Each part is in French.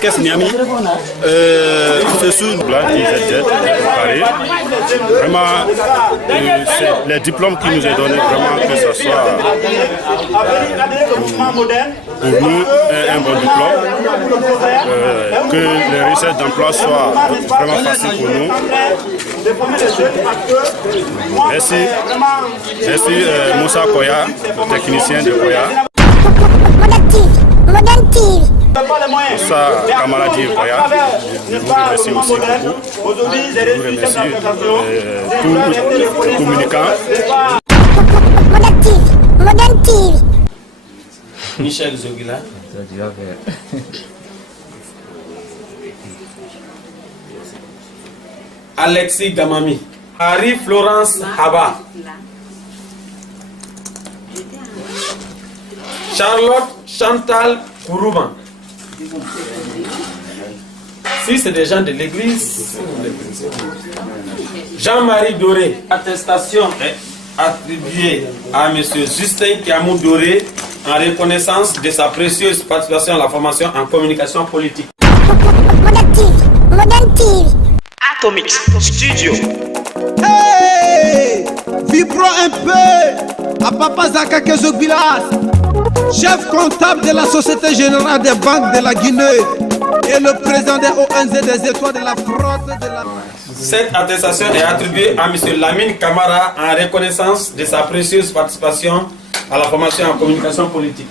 Qu'est-ce Niami c'est sur une blague qui est préparée. Vraiment, c'est les diplômes qui nous est donné, vraiment que ce soit pour nous un bon diplôme, que les recherches d'emploi soient vraiment faciles pour nous. Merci. Merci Moussa Koya, technicien de Koya. Moussa Kamaladi Koya, je vous remercie aussi beaucoup. Je vous remercie tous les communicants. Michel Zogila. Alexis Gamami. Marie-Florence Haba. Charlotte Chantal Kourouban. Si c'est des gens de l'église, Jean-Marie Doré. Attestation est attribuée à M. Justin Kiamou Doré en reconnaissance de sa précieuse participation à la formation en communication politique. Atomic Studio. Hey! Vibrons un peu à Papa Zaka Kezogbilas, chef comptable de la Société Générale des Banques de la Guinée et le président des ONG des Étoiles de la Fraude de la... Cette attestation est attribuée à M. Lamine Kamara en reconnaissance de sa précieuse participation à la formation en communication politique.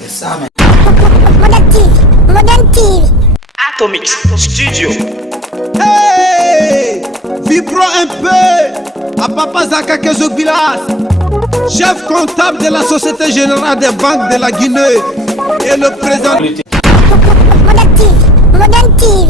Atomic Studio. Hey! Vibrons un peu à Papa Zaka Kezogbilas, chef comptable de la Société Générale des Banques de la Guinée et le président... Modern TV.